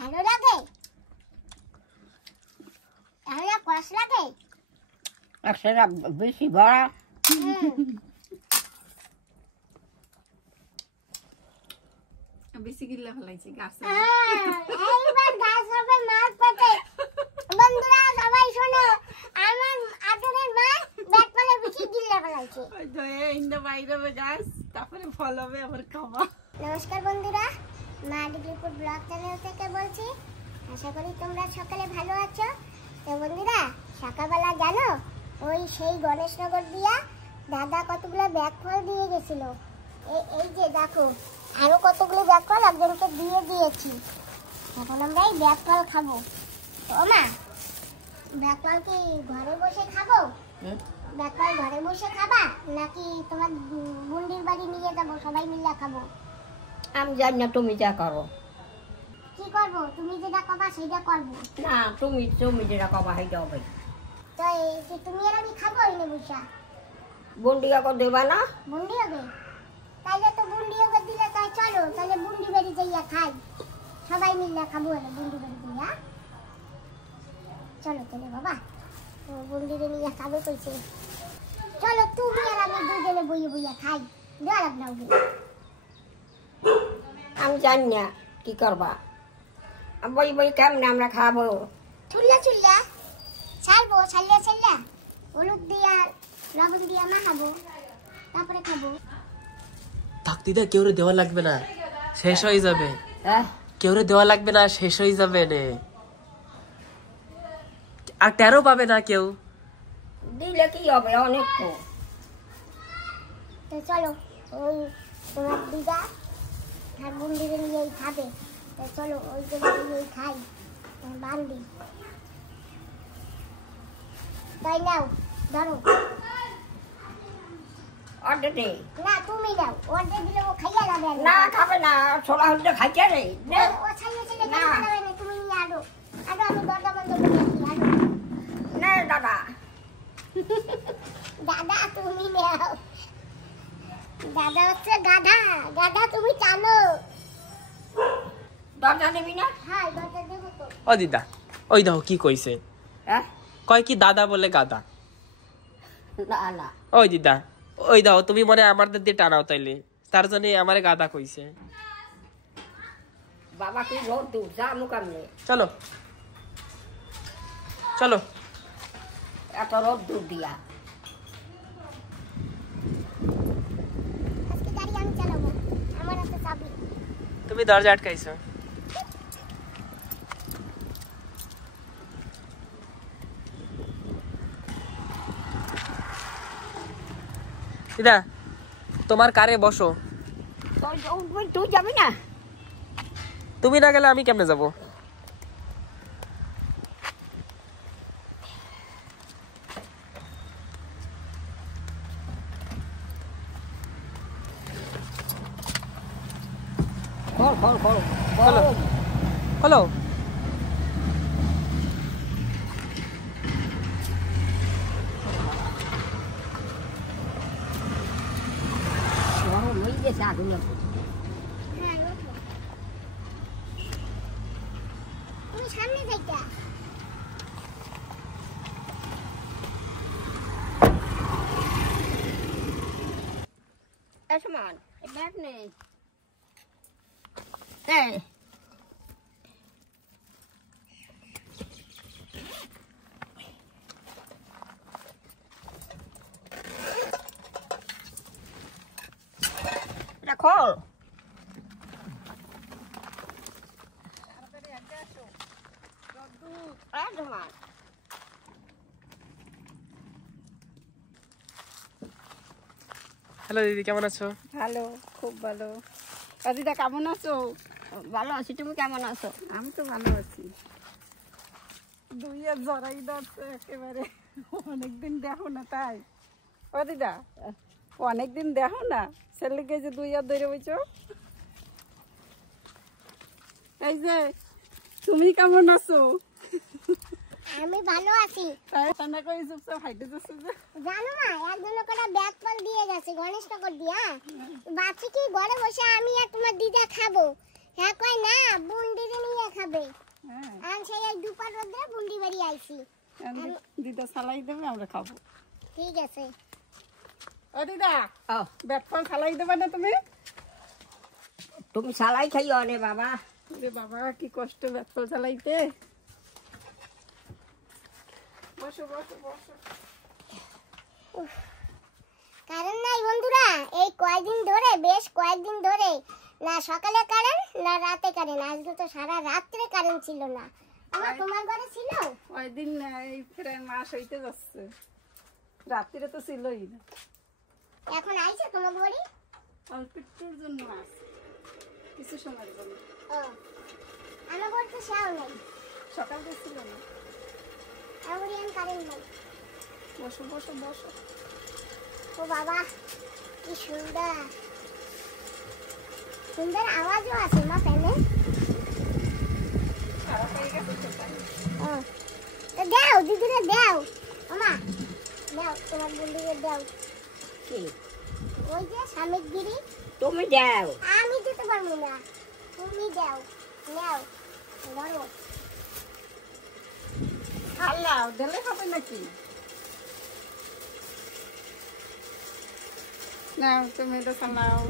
ভালো লাগে তাহলে কষ লাগে একসাথে বেশি ভরা বেশি গিল্লা ফেলাইছি গাছ এইবার গাছ হবে মাছ পাতে বন্ধুরা সবাই শোনো আমার আদরের মা ব্যাট বলে বেশি গিল্লা ফেলাইছে ওই তো ইন্দা বাইরে হবে গাছ তারপরে ফল হবে আবার খাওয়া। নমস্কার বন্ধুরা, মা ডিগ্রিপুর ব্লগ চ্যানেল থেকে বলছি। আশা করি তোমরা সকালে ভালো আছো। তো বন্ধুরা সকালবেলা জানো ওই সেই গণেশনগর দিয়া দাদা কতগুলো ব্যাগ ফল দিয়ে গেছিল। এই যে দেখো আরো কতগুলো ব্যাগ ফল একজনকে দিয়ে দিয়েছি। এখন আমরা এই ব্যাগ ফল খাবো। ও মা, ব্যাগ ফল কি ঘরে বসে খাবো? ব্যাগ ফল ঘরে বসে খাবা নাকি তোমার বুন্ডির বাড়ি নিয়ে যাবো সবাই মিলে খাবো? আমি জানি না, তুমি যা করো। কি করবো? তুমি যেটা কবা সেটা করবো। না, তুমি যেটা কবা সেইটা হবে। তো এই যে তুমি আর আমি খাবো এনে বসা। বন্ডি কাকর দেবা না? বুন্ডি হবে? তাইলে তো বুন্ডি হবে দিলে তাই চলো তাহলে বুন্ডি বাড়ি যাইয়া খাই। সবাই মিলে খাবো না বুন্ডি বাড়ি যাইয়া। চলো তাহলে বাবা, তো বুন্ডিরে নিয়ে খাবে কইছে। চলো তুমি আর আমি দুজনে বইয়ে বইয়া খাই। দেওয়া না আমি জানি না কি করবা। বই বই কেমনে আমরা খাবো? চুল্লা চুল্লা ছাড়বো, ছাড়লা হলুদ দিয়া লবণ দিয়া মাখাবো তারপরে খাবো। থাকতিদা কেউ দেওয়া লাগবে না, শেষ হয়ে যাবে। হ্যাঁ, কেউ দেওয়া লাগবে না, শেষ হয়ে যাবে নে। আর 13 পাবে না কেউ। দিলে কি হবে? অনেক তো। তো চলো ওই তোমার দিদা আর বুন্দিরে নিয়েই খাবে। তো চলো ওই জায়গায় নিয়েই খাই। বান্দি তাই নাও, ধরো। অর্ডার দে। না তুমি দাও, অর্ডার দিলে ও খাইয়া যাবে না খাবে না, ছোলা হলুদ খাইছে রে। ও ছাইয়ে ছেলে খাইয়া যাবে না। তুমি নিয়ে আনো আমি দরজা বন্ধ করে রাখি। আনো না দাদা। দাদা তুমি নাও। দাদা হচ্ছে গাধা, গাধা তুমি টানো। দরজা দেবি না? হ্যাঁ দরজা দেবো তো। ও দিদা, ওই দাও কি কইছে। হ্যাঁ, কয় কি দাদা বলে গাদা। না না, ওই দিদা, ওই দাও তুমি মনে আমাদের দিয়ে টানাও তাইলে, তার জন্য আমারে গাদা কইছে। বাবা কি রোদ দূর যা মুকামে। চলো চলো। এত রোদ দূর দিয়া আজকে গাড়ি আমি চালাবো, আমার হাতে চাবি। তুমি দরজা আটকাইছো। দিদা তোমার কারে বসো। তুই যাবি না? তুমি না গেলে আমি কেমনে যাব? খোল হ্যালো হ্যালো। মই যে সাগুন হ্যাঁ ওঠো। তুমি সামনে যাইতা। আসমান ব্যাগ নেই। এই রাখো। হ্যালো দিদি, কেমন আছো? ভালো, খুব ভালো। দিদা কেমন আছো? ভালো আছি, তুমি কেমন আছো? আমি তো ভালো আছি। দুইয়ের জড়াই ধরছে একেবারে। অনেকদিন দেখো না তাই। ও দিদা অনেকদিন দেখো না, ছেলেকে যে 2 হাত ধরে বইছো। এই যে তুমি কেমন আছো? আমি ভালো আছি। তাই রান্না করে চুপচাপ হাইটে যাচ্ছে যে। জানো না একজন করে ব্যাগ ফল দিয়ে গেছে গণেশনগর দিয়া। বাচ্চা কি ঘরে বসে আমি আর তোমার দিদা খাবো। হ্যাঁ কয় না বুন্ডিরে নিয়ে খাবে। আইছি। দিদা সালাই দেবে আমরা খাবো। ঠিক আছে। ও দিদা ও ব্যাট ফল সালাই দেবে না তুমি? তুমি সালাই খাইও নে বাবা। রে বাবা কি কষ্ট ব্যাট ফল সালাইতে। বসো বসো বসো। কারেন্ট নাই বন্ধুরা, এই কয়েকদিন ধরে, বেশ কয়েকদিন ধরে না সকালে কারেন্ট না রাতে কারেন্ট। আজকে তো সারা রাত্রে কারেন্ট ছিল না। তোমার ঘরে ছিল? ওই দিন এই ফের মাস হইতে যাচ্ছে, রাত্রিরে তো ছিলই না। এখন আইছে তোমার ঘরে? অল্প একটুর জন্য আছে, কিছু সময়ের জন্য। ও আমার ঘরে তো সেও নেই, সকাল থেকে ছিল না। আমার ঘরে কারেন্ট নেই। বসো বসো বসো। ও বাবা কি সুন্দর, সুন্দর আওয়াজও আছে মা ফ্যানে। খারাপ হয়ে গেছে সেটাই। ও তো দাও দিদিরে দাও, মা দাও তোমার বন্ধুকে দাও। কি ওই যে সামগ্রী তুমি দাও। আমি দিতে পারবো না, তুমি দাও। নাও ধরো। খাল্লাও দিলে হবে নাকি? নাও তুমি এটা সালাও।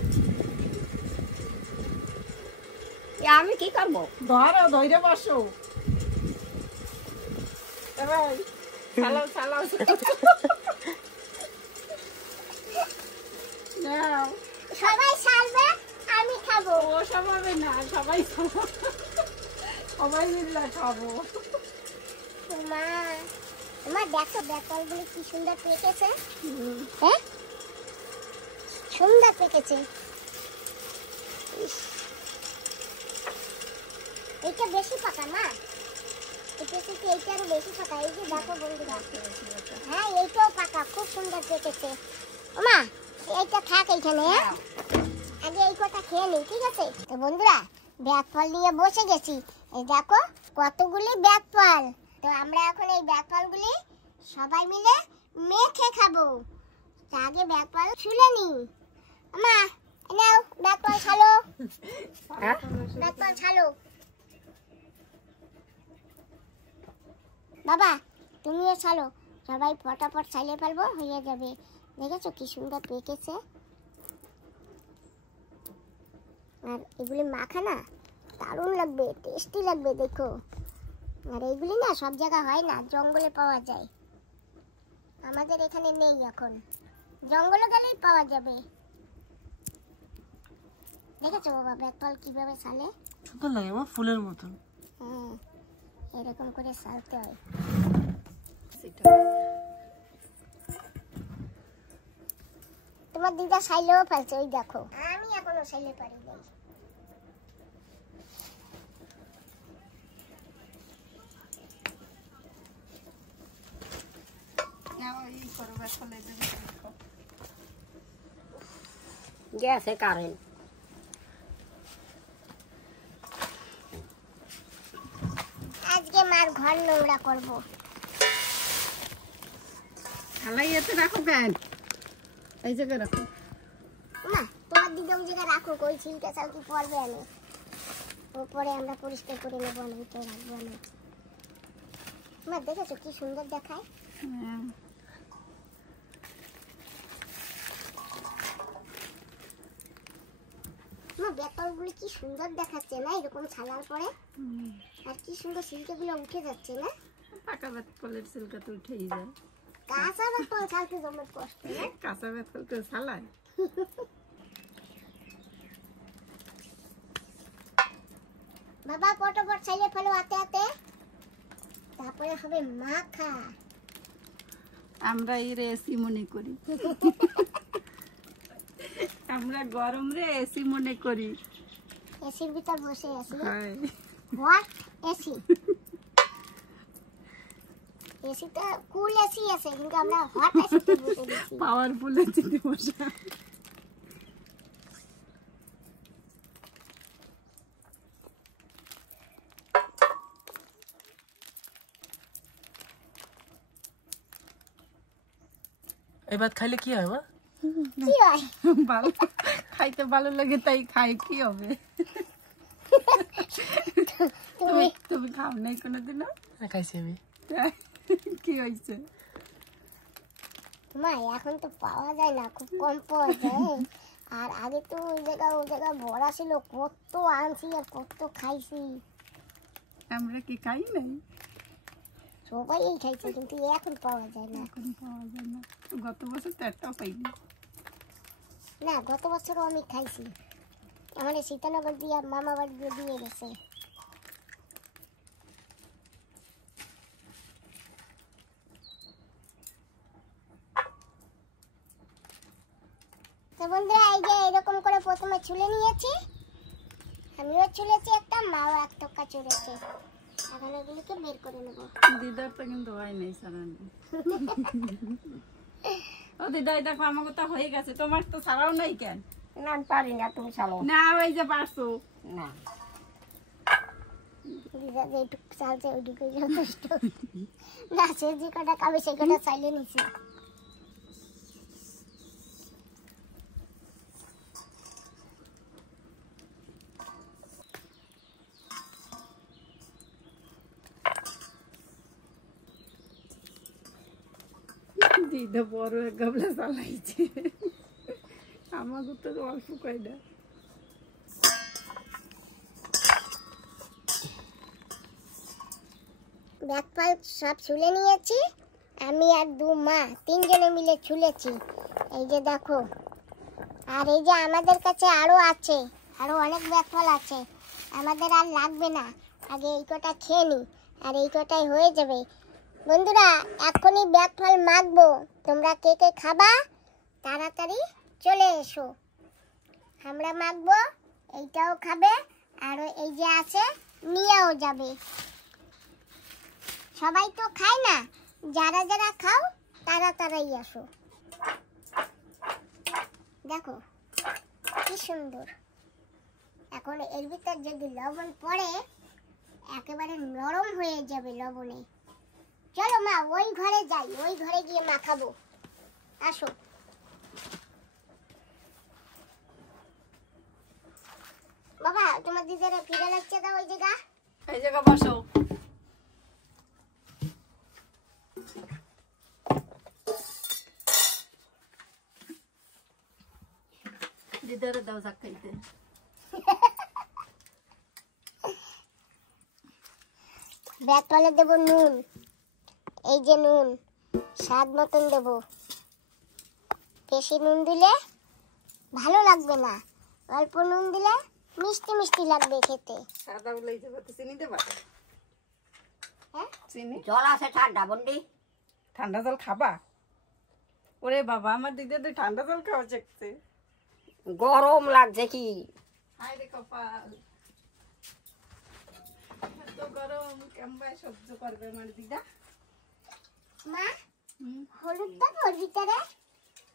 আমি কি করবো? ধরো ধরে বসো। এবার সালাও সালাও নাও। সবাই সালবে, আমি খাবো। ও সব হবে না, সবাই সবাই মিলে খাবো। মা আমার দেখো ব্যাকলগুলো কি সুন্দর পেকেছে। হ্যাঁ সুন্দর পেকেছে। ইস, এইটা বেশি পাকা না, এটা থেকে এইটা আরো বেশি পাকা। এই যে দেখো বন্ধুরা, হ্যাঁ এইটাও পাকা, খুব সুন্দর পেকেছে। মা এইটা থাক এইখানে, হ্যাঁ? আগে এই কটা খেয়ে নিই, ঠিক আছে? তো বন্ধুরা ব্যাগ ফল নিয়ে বসে গেছি। এই দেখো কতগুলি ব্যাগ ফল। তো আমরা এখন এই ব্যাগ ফলগুলি সবাই মিলে মেখে খাবো। তো আগে ব্যাগ ফল ছুলে নি। মা নাও ব্যাগ ফল ছালো, হ্যাঁ ব্যাগ ফল ছালো। বাবা তুমিও ছালো, সবাই ফটাফট ছাইলে ফেলবো, হয়ে যাবে। দেখেছো কি সুন্দর পেকেছে। আর এগুলি মাখা না দারুণ লাগবে, টেস্টি লাগবে দেখো। আর এইগুলি না সব জায়গায় হয় না, জঙ্গলে পাওয়া যায়। আমাদের এখানে নেই, এখন জঙ্গলে গেলেই পাওয়া যাবে। দেখেছো বাবা ব্যাগ ফল কিভাবে সালে? সুন্দর লাগে আমার ফুলের মতন। হ্যাঁ এরকম করে সালতে হয়। তোমার দিদা সাইলেও ফেলছে, ওই দেখো। আমি এখনো সাইলে পারি নাই। গেছে কারেন্ট। আজকে মার ঘর নোংরা করব। খালাই এতে রাখো কেন? এই জায়গায় রাখো। না তোমার দিদা ওই জায়গায় রাখো, ওই ছিলটা চাল কি পড়বে আমি ওপরে আমরা পরিষ্কার করে নেবো, আমি তো রাখবো না। মা দেখেছো কি সুন্দর দেখায়? মা ব্যাপারগুলো কি সুন্দর দেখাচ্ছে না এরকম ছালার পরে? আর কি সুন্দর সিল্কগুলো উঠে যাচ্ছে না? পাকা ব্যাট ফলের সিল্কা তো উঠেই যায়। কাঁচা ব্যাপার ছালতে জমের কষ্ট না? কাঁচা ব্যাট ফল কেউ ছালায়? বাবা পটাপট ছাইলে ফেলো হাতে হাতে, তারপরে হবে মাখা। আমরা এর এসি মনে করি। আমরা গরম রে এসি মনে করি। এসির ভিতর বসে আছি। হয় হোয়াট এসি? এসিতে কুল এসি আছে, কিন্তু আমরা হট এসিতে বসে দিছি। পাওয়ারফুল এসিতে বসা। এই ভাত খাইলে কি হয় মা? কি হয়? ভালো খাইতে ভালো লাগে তাই খাই, কি হবে? তুমি তুমি খাও নাই কোনোদিনও? খাইছি আমি। কি হয়েছে? মা এখন তো পাওয়া যায় না, খুব কম পাওয়া যায়। আর আগে তো ওই জায়গা ভরা ছিল, কত আনছি আর কত খাইছি। আমরা কি খাই নাই? সবাই এই খাইছে, কিন্তু এখন পাওয়া যায় না। এখন পাওয়া যায় না। গত বছর তো একটাও পাইনি। না, গত বছরও আমি খাইছি। আমাদের সীতানগর দিয়ে মামা বাড়ি দিয়ে গেছে। তো বন্ধুরা, এই যে এরকম করে প্রথমে ছুলে নিয়েছি, আমিও ছুলেছি একটা, মাও এক টুকরা ছুলেছে। এখন এগুলোকে বের করে নেব। দিদার তো কিন্তু হয় নাই সারানি। ও দিদা, দেখো আমার তো হয়ে গেছে, তোমার তো ছাড়াও নাই কেন? না আমি পারি না, তুমি চালো। না ওই যে পারছো না দিদা যেটুকু চালছে ওইটুকুই যথেষ্ট। না, সে যে কটা খাবে সে কটা চাইলে নিছি। দিদা বড় এক গাবলা চালাইছে, আমাকে তো অল্প কয়টা। ব্যাকপাল সব ছুলে নিয়েছি, আমি আর দু মা তিনজনে মিলে ছুলেছি। এই যে দেখো, আর এই যে আমাদের কাছে আরো আছে, আরো অনেক ব্যাকপাল আছে, আমাদের আর লাগবে না। আগে এই কটা খেয়ে নি, আর এই কটাই হয়ে যাবে। বন্ধুরা, এখনই ব্যাকপাল মাখবো, তোমরা কে কে খাবা তাড়াতাড়ি চলে এসো। আমরা মাখবো, এইটাও খাবে, আর এই যে আছে নিয়েও যাবে। সবাই তো খায় না, যারা যারা খাও তারা তারাই আসো। দেখো কি সুন্দর। এখন এর ভিতর যদি লবণ পড়ে একেবারে নরম হয়ে যাবে লবণে। চলো মা, ওই ঘরে যাই, ওই ঘরে গিয়ে মাখাবো। আসো। বাবা, তোমার দিদারে ফিরে লাগছে, দাও ওই জায়গা। এই জায়গা বসো। দিদারে দাও যা খাইতে। ব্যাকপালে দেবো নুন, এই যে নুন স্বাদ মতন দেবো। বেশি নুন দিলে ভালো লাগবে না, অল্প নুন দিলে মিষ্টি মিষ্টি লাগবে খেতে। সাদা বলে চিনি দেবা? হ্যাঁ, চিনি জল আছে ঠান্ডা বন্ডি। ঠান্ডা জল খাবা? ওরে বাবা, আমার দিদা তো ঠান্ডা জল খাওয়া শিখছে। গরম লাগছে কি? হায় রে কপাল, এত গরম কেমন সহ্য করবে আমার দিদা? মা হলুদ দেবো ওর ভিতরে?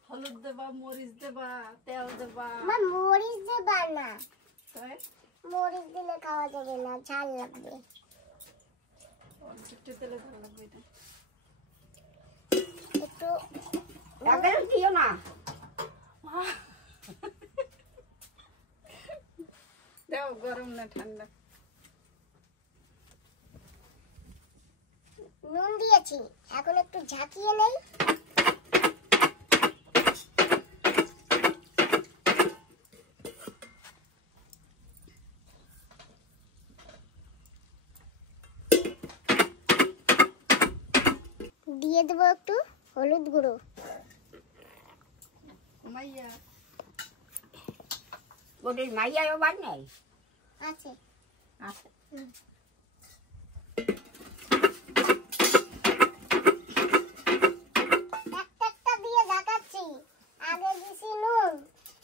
হলুদ দেবা, মরিচ দেবা, তেল দেবা। মা মরিচ দেবা না, তাই মরিচ দিলে খাওয়া যাবে না, ঝাল লাগবে। একটু তেলে ভালো লাগবে এটা। একটু একদম দিও না। দাও, গরম না ঠান্ডা? নুন দিয়েছি, এখন একটু ঝাঁকিয়ে নেই। দিয়ে দেবো একটু হলুদ গুঁড়ো। মাইয়া বন্ডি মাইয়াও বাদ নাই আছে আছে। একটা দিয়ে ঝাঁকাচ্ছি। আগে দিছি নুন,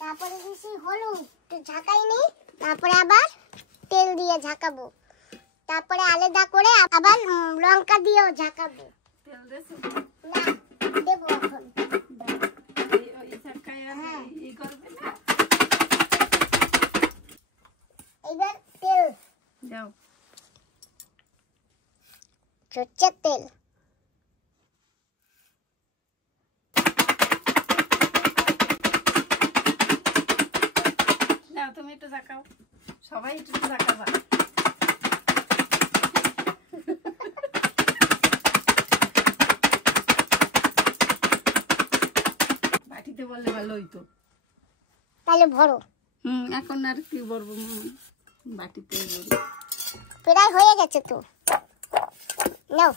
তারপরে দিছি হলুদ, একটু ঝাঁকাইনি, তারপরে আবার তেল দিয়ে ঝাঁকাবো, তারপরে আলাদা করে আবার লঙ্কা দিয়েও ঝাঁকাবো। তেল দেছো? না, দেবো এখন। এইবার তেল, যাও সরষের তেল। নাও, তুমি একটু জাকাও, সবাই একটু জাকাবা। বললে ভালো হইতো। তাহলে ভরো। এখন আর কি বলবো, বাটিতে বলবো। প্রায় হয়ে গেছে তো, নাও।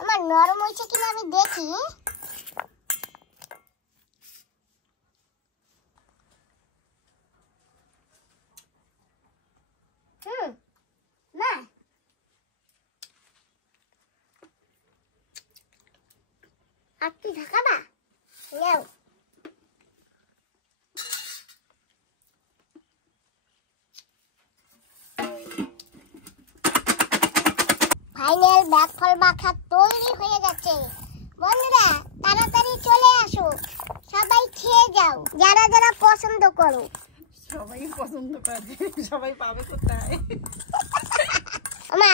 আমার নরম হয়েছে কিনা আমি দেখি। না আর তুই ঢাকাবা, নাও। ফাইনাল ব্যাকফল মাখা তৈরি হয়ে গেছে। বন্ধুরা তাড়াতাড়ি চলে আসো, সবাই খেয়ে যাও, যারা যারা পছন্দ করো। সবাই পছন্দ করে, সবাই পাবে কোথায়? মা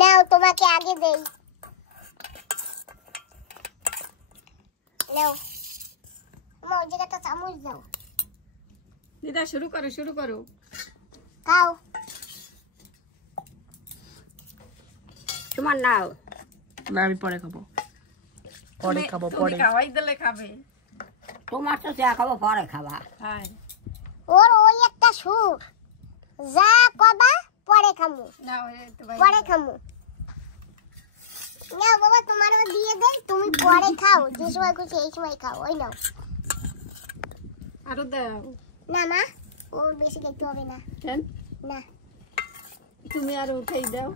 নাও, তোমাকে আগে দেই, নাও। মা ওই জায়গাটা চামচ দাও। দিদা শুরু করো, শুরু করো। খাও। তোমার নাও। না আমি পরে খাবো, পরে খাবো, পরে। খাওয়াই দিলে খাবে। তোমার তো চা খাবো, পরে খাবা। হ্যাঁ, ওর ওই একটা সুর, যা কবা পরে খামু, না পরে খামু। নাও বাবা, তোমারও দিয়ে দেই, তুমি পরে খাও, যে সময় খুশি এই সময় খাও। ওই নাও। আরো দাও। না মা, ও বেশি খেতে হবে না। কেন? না তুমি আরো উঠেই দাও,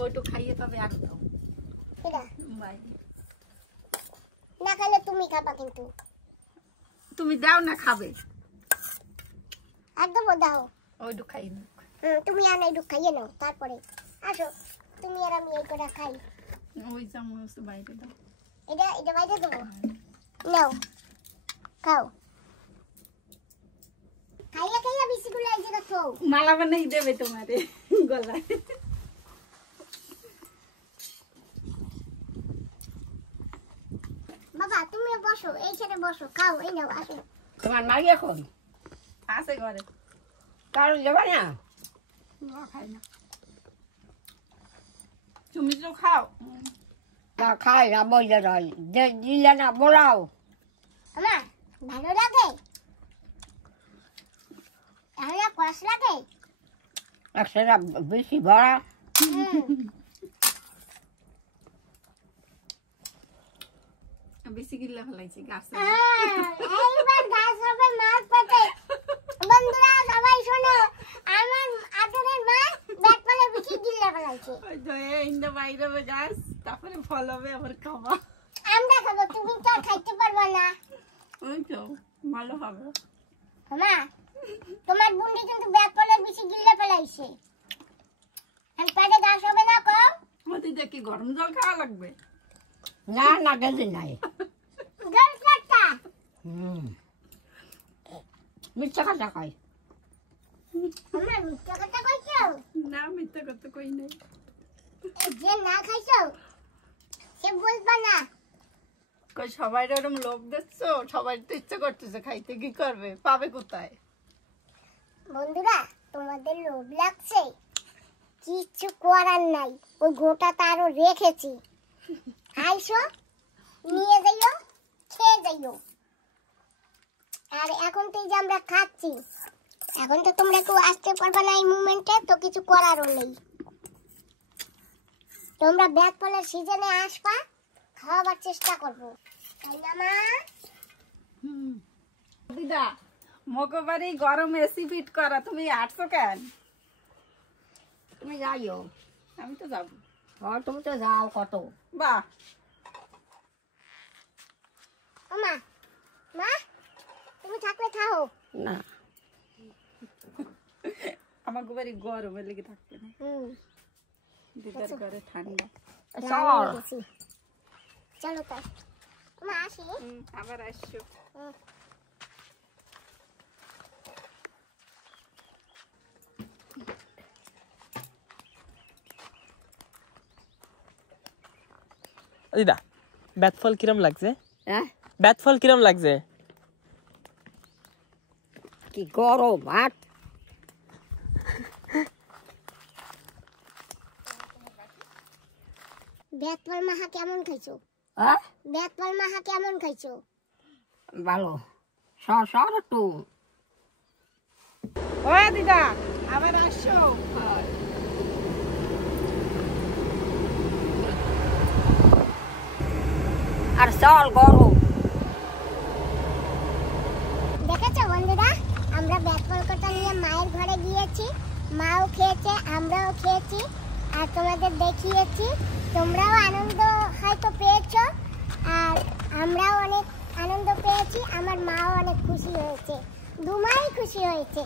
ওইটু খাইয়ে তবে আরো দাও। এটা বাই। না খেলে তুমি খাবা কিন্তু। তুমি দাও না, খাবে। একদম দাও। ওইটু খাইয়ে নাও। তুমি আর একটু খাইয়ে নাও, তারপরে আসো তুমি আর আমি এই করে খাই। ওই চামচ বাইরে দাও। এটা এটা বাইরে দেবো, নাও খাও। খাইয়া খাইয়া বিসিগুলো এই জায়গা থো। মালা বানাই দেবে তোমারে গলায়। বাবা তুমিও বসো, এই ছেড়ে বসো, খাও। এই নাও, আসো। তোমার মাই এখন আছে ঘরে। কারো যাবে না? না খাই না। তুমি তো খাও। না খাই না, বইলে রয় যে দিলে না বলাও। আমা ভালো লাগে, তাহলে কষ লাগে। একসাথে বেশি ভরা। বেশি গিল্লা ফেলাইছি গাছে। এইবার গাছ হবে মাছ পাতে। বন্ধুরা সবাই শোনো, আমার আদরের মা ব্যাটবলে বেশি গিল্লা ফেলাইছে। ওই তো ইন্দা বাইরে হবে গাছ, তারপরে ফল হবে, আবার খাওয়া। আমরা খাবো, তুমি তো আর খাইতে পারবে না। ওই তো ভালো হবে। মা তোমার বুন্ডি কিন্তু ব্যাটবলে বেশি গিল্লা ফেলাইছে। আমি পেটে গাছ হবে না কম। আমাদের দেখি গরম জল খাওয়া লাগবে। না না গেলি নাই। গলকাটা মিথ্যা কথা কয়। আমার মিথ্যা কথা কইছো? না, মিথ্যা করতে কই নাই। এই যে না খাইছো সে বলবা না। কই সবাই এরকম লোভ দিচ্ছ, সবাই তো ইচ্ছা করতেছে খাইতে, কি করবে, পাবে কোথায়? বন্ধুরা তোমাদের লোভ লাগছে, কিচ্ছু করার নাই, ওই গোটাটা আরো রেখেছি। আইসো নিয়ে যাইও, খেয়ে যাইও। আর এখন তো এই যে আমরা খাচ্ছি, এখন তো তোমরা কেউ আসতে পারবে না এই মুভমেন্টে, তো কিছু করারও নেই। তোমরা ব্যাক ফলের সিজনে আসবা, খাওয়াবার চেষ্টা করবো, তাই না মা? দিদা মগবাড়ি গরম এসি ফিট করা, তুমি আটছো কেন? তুমি যাইও। আমি তো যাবো। তুমি তো যাও কত। বাহ, ও মা, মা তুমি থাকলে খাও। না আমার বাড়ি গরমের লেগে থাকবে না, দিদার ঘরে ঠান্ডা। চলো তাই মা আসি। আবার আসছো। দিদা ব্যাটফল কিরম লাগছে? হ্যাঁ ব্যাটফল কিরম লাগছে? কি গরম ভাত। বেতপাল মাহা কেমন খাইছো? বেতপাল মাহা কেমন খাইছো? ভালো সর একটু। ও দিদা আবার আসছো? আর চল গরম। দেখেছো বন্ধুরা, আমরা বেতপাল কটা নিয়ে মায়ের ঘরে গিয়েছি, মাও খেয়েছে, আমরাও খেয়েছি, আর তোমাদের দেখিয়েছি। তোমরাও আনন্দ হয়তো পেয়েছো, আর আমরাও অনেক আনন্দ পেয়েছি। আমার মাও অনেক খুশি হয়েছে, দুমাই খুশি হয়েছে।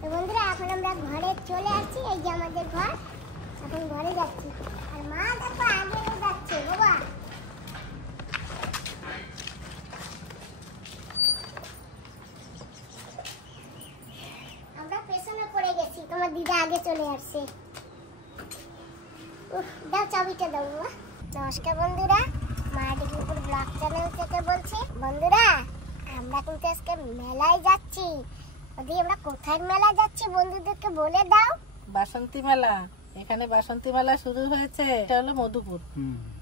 তো বন্ধুরা, এখন আমরা ঘরে চলে আসছি। এই যে আমাদের ঘর, এখন ঘরে যাচ্ছি। আর মা দেখো আগে যাচ্ছে বাবা। আমরা পেছনে পড়ে গেছি, তোমার দিদা আগে চলে আসছে। দাও চাবিটা দাও বাবা। নমস্কার বন্ধুরা, মাটিকুপুর ব্লগ চ্যানেল থেকে বলছি। বন্ধুরা, আমরা কিন্তু আজকে মেলায় যাচ্ছি। ওদি আমরা কোথায় মেলায় যাচ্ছি বন্ধুদেরকে বলে দাও। বাসন্তী মেলা। এখানে বাসন্তী মেলা শুরু হয়েছে, এটা হলো মধুপুর।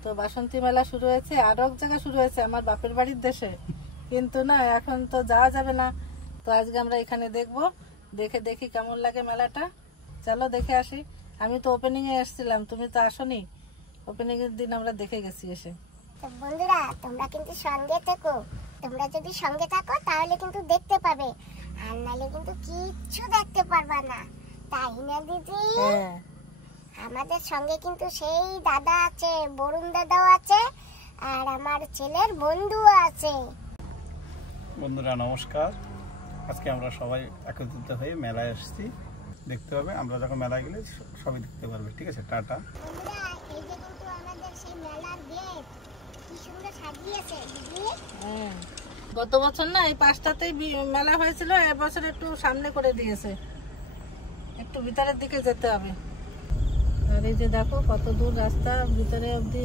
তো বাসন্তী মেলা শুরু হয়েছে, আরো এক জায়গায় শুরু হয়েছে আমার বাপের বাড়ির দেশে, কিন্তু না এখন তো যাওয়া যাবে না। তো আজকে আমরা এখানে দেখবো, দেখি কেমন লাগে মেলাটা। চলো দেখে আসি। আমি তো ওপেনিং এ এসেছিলাম, তুমি তো আসোনি। ওপেনিং এর দিন আমরা দেখে গেছি এসে। তো বন্ধুরা, তোমরা কিন্তু সঙ্গে থেকো। তোমরা যদি সঙ্গে থাকো তাহলে কিন্তু দেখতে পাবে, আর নাহলে কিন্তু কিচ্ছু দেখতে পারবা না, তাই না দিদি? আমাদের সঙ্গে কিন্তু সেই দাদা আছে, বরুণ দাদাও আছে, আর আমার ছেলের বন্ধুও আছে। বন্ধুরা নমস্কার, আজকে আমরা সবাই একত্রিত হয়ে মেলায় এসেছি। দেখতে হবে, আমরা যখন মেলায় গেলে সবাই দেখতে পারবে। ঠিক আছে, টাটা। বন্ধুরা, এই যে কিন্তু আমাদের সেই মেলার গেট কি সুন্দর সাজিয়েছে দিদি। গত বছর না এই পাঁচটাতেই মেলা হয়েছিল, এবছর একটু সামনে করে দিয়েছে, একটু ভিতরের দিকে যেতে হবে। আর এই যে দেখো কত দূর রাস্তা, ভিতরে অবধি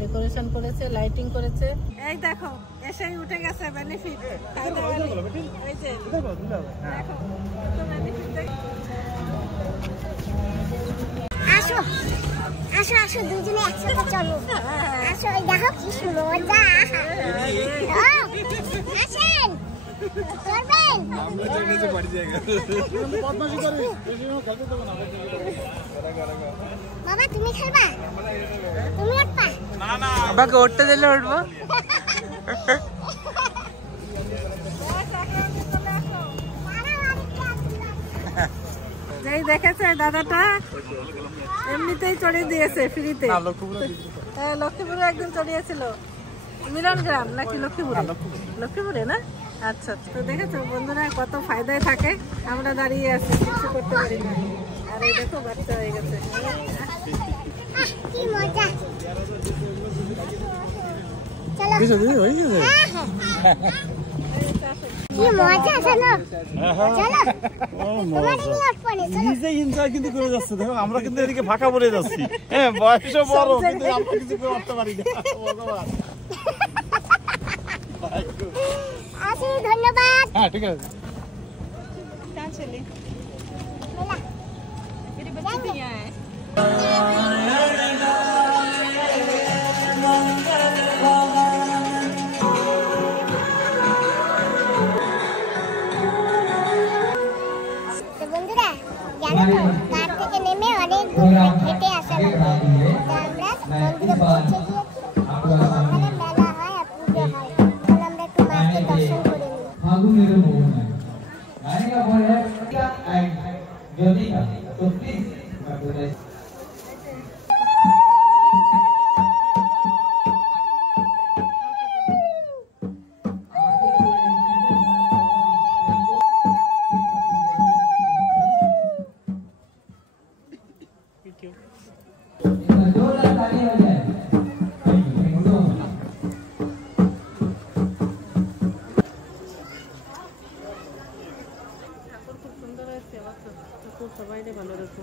ডেকোরেশন করেছে, লাইটিং করেছে। এই দেখো এসেই উঠে গেছে বেনিফিট। আসো আসো আসো, দুজনে একসাথে চলো। আসো, এই দেখো কি মজা। আসেন, চলবেন। বাবা তুমি খেলবা? তুমি উঠবা? আমাকে উঠতে দিলে উঠবো। যেই দেখেছে দাদাটা এমনিতেই চড়িয়ে দিয়েছে ফ্রিতে। লক্ষ্মীপুরে একদিন চড়িয়েছিল। মিলন গ্রাম নাকি লক্ষ্মীপুরে? লক্ষ্মীপুরে না? আচ্ছা, তো দেখেছো বন্ধুরা কত ফায়দায় থাকে। আমরা দাঁড়িয়ে আছি, কিছু করতে পারি না। আর এই দেখো বাচ্চা হয়ে গেছে। কি মজা। চলো। কি মজা, চলো চলো। নিজে এনজয় কিন্তু করে যাচ্ছে। দেখো আমরা কিন্তু এদিকে ফাঁকা পড়ে যাচ্ছি। হ্যাঁ, বয়সও বড়, কিন্তু আমরা কিছু করতে পারি না। আসি, ধন্যবাদ। হ্যাঁ, ঠিক আছে। বন্ধুরা, জানো তো কার থেকে নেমে অনেক দূর হেঁটে আসা লাগে। আমরা মন্দিরে পৌঁছে গিয়েছি। ওখানে মেলা হয় আর পুজো হয়। এখন আমরা একটু মাকে দর্শন করে নিই। সবাই ভালো রেখো।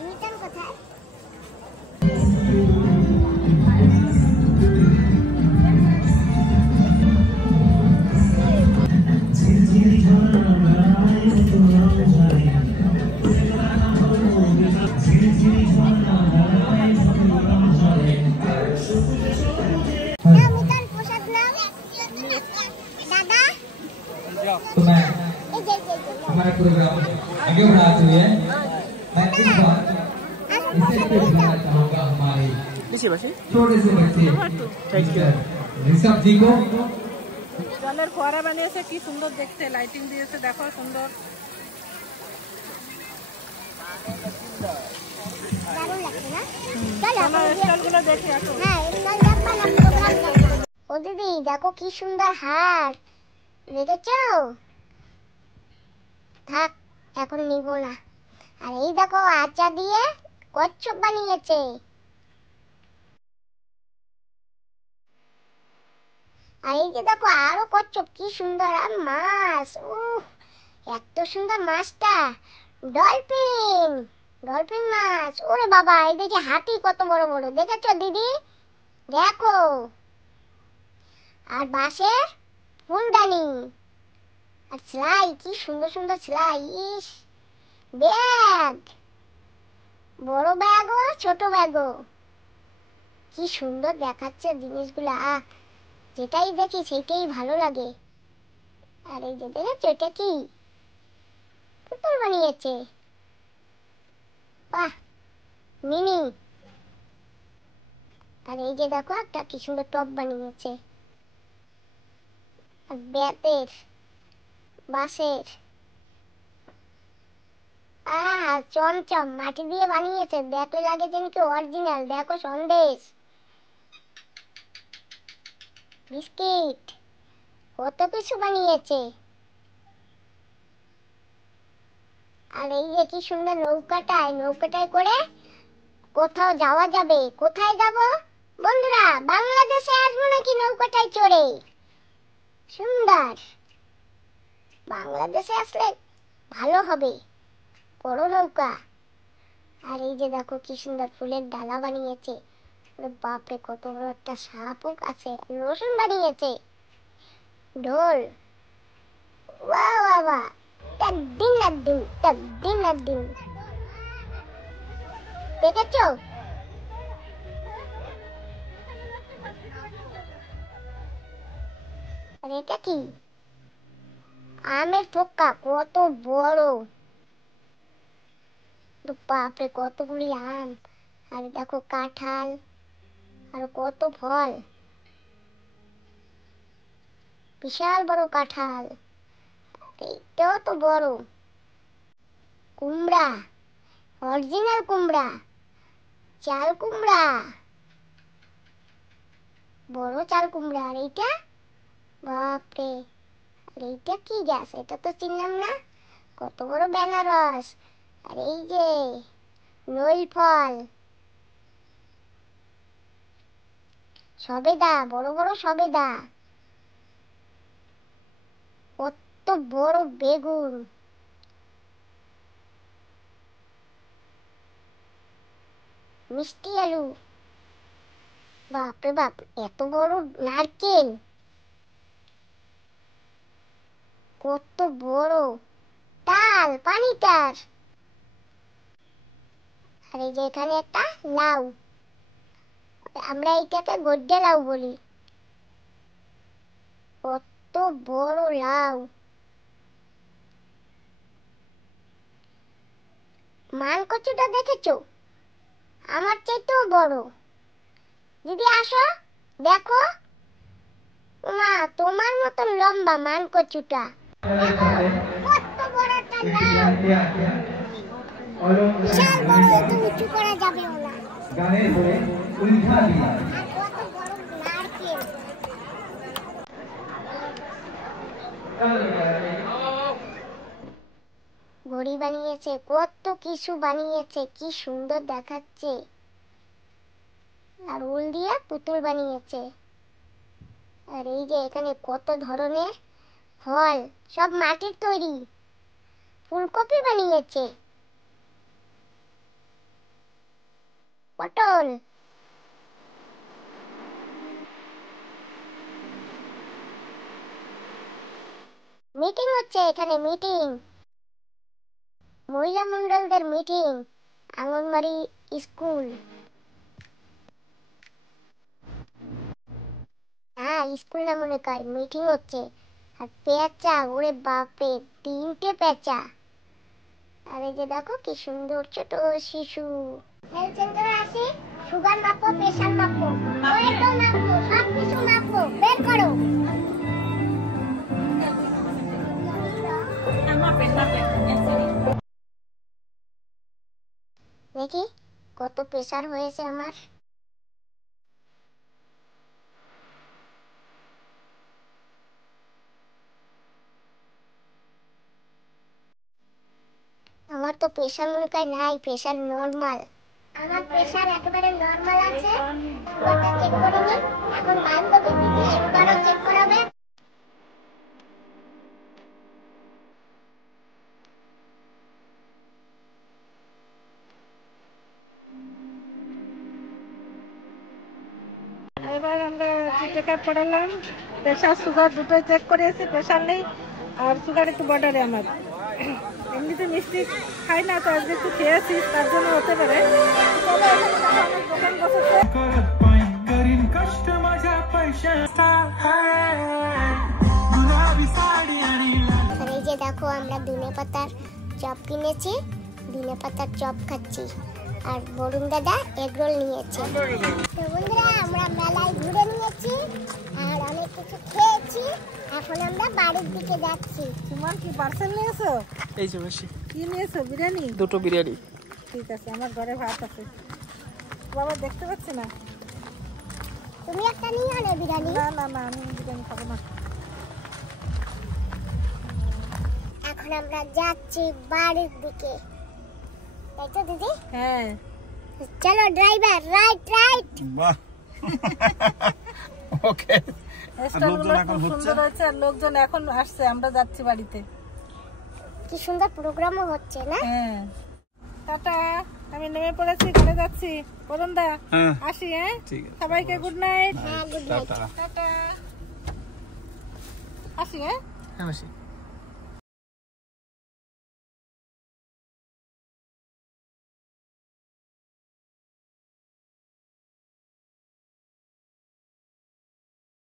ইউটার্ন কোথায়? Thank you. तो मैं এই যে हमारा प्रोग्राम आगे बढ़ाते हुए मैं इस बार इसे भेजना चाहूँगा हमारे छोटे से बच्चे ऋषभ जी को। জলের ফোয়ারা বানিয়েছে, কি সুন্দর দেখতে, লাইটিং দিয়েছে, দেখো সুন্দর। দারুণ লাগছে না? চলো চলো স্টলগুলো দেখি এখন। হ্যাঁ এগুলো দেখবা না প্রোগ্রাম দেখো। ও দিদি দেখো কি সুন্দর হার দেখেছো? থাক এখন নিব না। আর এই দেখো আচা দিয়ে কচ্ছপ বানিয়েছে। আর এই যে দেখো আরো কচ্ছপ, কি সুন্দর। আর মাছ, উফ এত সুন্দর মাছটা। ডলফিন, ডলফিন মাছ। ওরে বাবা, এই দেখি হাতি কত বড় বড়, দেখেছো দিদি? দেখো। আর বাঁশের ফুলদানি, আর সেলাই, কি সুন্দর সুন্দর সেলাই। ইস, ব্যাগ, বড় ব্যাগও ছোট ব্যাগও, কি সুন্দর দেখাচ্ছে জিনিসগুলা। যেটাই দেখি সেটাই ভালো লাগে। আর এই যে দেখেছো এটা কি? পুতুল বানিয়েছে। বাহ, মিনি। আর এই যে দেখো একটা কি সুন্দর টপ বানিয়েছে। আর বেতের, বাঁশের, চমচম মাটি দিয়ে বানিয়েছে। দেখতে লাগে যেন কি অরিজিনাল। দেখো সন্দেশ, বিস্কিট, কত কিছু বানিয়েছে। আর এই যে কি সুন্দর নৌকাটায়, নৌকাটায় করে কোথাও যাওয়া যাবে। কোথায় যাব বন্ধুরা? বাংলাদেশে আসবো নাকি নৌকাটায় চড়ে? সুন্দর। বাংলাদেশে আসলে ভালো হবে, বড় নৌকা। আর এই যে দেখো কি সুন্দর ফুলের ডালা বানিয়েছে। বাপরে কত বড় একটা সাপও আছে। রসুন বানিয়েছে, ঢোল। বাহ বাহ বাহ, একদিন একদিন একদিন একদিন। দেখেছো? আর এটা কি? আমের থোকা, কত বড়। বাপরে কতগুলি আম। আর দেখো কাঁঠাল, আর কত ফল। বিশাল বড় কাঁঠাল, এইটাও তো বড়। কুমড়া, অরিজিনাল কুমড়া, চাল কুমড়া, বড় চাল কুমড়া। আর এইটা বাপরে, আর এইটা কি গাছ? এটা তো চিনলাম না। কত বড় বেনারস। আর এই যে নইল ফল, সবেদা, বড় বড় সবেদা। কত বড় বেগুন। মিষ্টি আলু। বাপরে বাপ, এত বড় নারকেল, কত বড় তাল, পানি তার। আর এই যে এখানে একটা লাউ, আমরা এইটাকে গড্ডে লাউ বলি। কত বড় লাউ। মান কচুটা দেখেছো? আমার চাইতেও বড়। দিদি আসো দেখো। মা, তোমার মতন লম্বা মান কচুটা। কত বড় একটা লাউ, বিশাল বড়, এত উঁচু করা যাবে না। গানের বলে উল্টা দিয়া আর কত বড় নারকেল। ঘড়ি বানিয়েছে, কত কিছু বানিয়েছে, কি সুন্দর দেখাচ্ছে। আর উল দিয়ে পুতুল বানিয়েছে। আর এই যে এখানে কত ধরনের ফল, সব মাটির তৈরি। ফুলকপি বানিয়েছে, পটল। মিটিং হচ্ছে এখানে, মিটিং, মহিলা মন্ডলদের মিটিং, আঙ্গনবাড়ি স্কুল। হ্যাঁ স্কুল না মনে কর, মিটিং হচ্ছে। আর পেঁচা, ওরে বাপে 3টে পেঁচা। আর এই যে দেখো কি সুন্দর ছোট শিশু। হেলথ সেন্টারে আসি, সুগার মাপো, প্রেশার মাপো, ওয়েটও মাপো, সব কিছু মাপো, বের করো। দেখি কত প্রেশার হয়েছে আমার। আমার তো প্রেশার মনে হয় নাই, প্রেশার নরমাল। আমার প্রেশার একেবারে নরমাল আছে। সুগারটা চেক করে নিই। এখন বান্ধবী দিদি সুগারও চেক করাবে। এবার আমরা চেক আপ করালাম, প্রেশার সুগার দুটোই চেক করেছি, প্রেশার নেই আর সুগার একটু বর্ডারে আমার। এমনিতে মিষ্টি খাই না, তো আজকে একটু খেয়েছি, তার জন্য হতে পারে। দোকান বসেছে। এই যে দেখো আমরা ধনে পাতার চপ কিনেছি, ধনে পাতার চপ খাচ্ছি। আর বরুণ দাদা এগরোল নিয়েছে। তো বন্ধুরা আমরা মেলায় ঘুরে নিয়েছি আর অনেক কিছু খেয়েছি। এখন আমরা বাড়ির দিকে যাচ্ছি। তোমার কি পার্সেল নিয়েছো? এই যে মাসি কি নিয়েছো? বিরিয়ানি? 2টো বিরিয়ানি। ঠিক আছে, আমার ঘরে ভাত আছে। বাবা দেখতে পাচ্ছি না। তুমি একটা নিয়ে আনো বিরিয়ানি। না না না, আমি বিরিয়ানি খাবো না। এখন আমরা যাচ্ছি বাড়ির দিকে, তাই তো দিদি? হ্যাঁ চলো ড্রাইভার, রাইট রাইট। বাহ, ওকে। স্টলগুলো খুব সুন্দর হয়েছে আর লোকজন এখন আসছে, আমরা যাচ্ছি বাড়িতে। কি সুন্দর প্রোগ্রামও হচ্ছে না? হ্যাঁ টাটা, আমি নেমে পড়েছি, ঘরে যাচ্ছি। বরুণ দা আসি। হ্যাঁ ঠিক আছে, সবাইকে গুড নাইট। হ্যাঁ, গুড নাইট। টাটা, আসি। হ্যাঁ হ্যাঁ মাসি।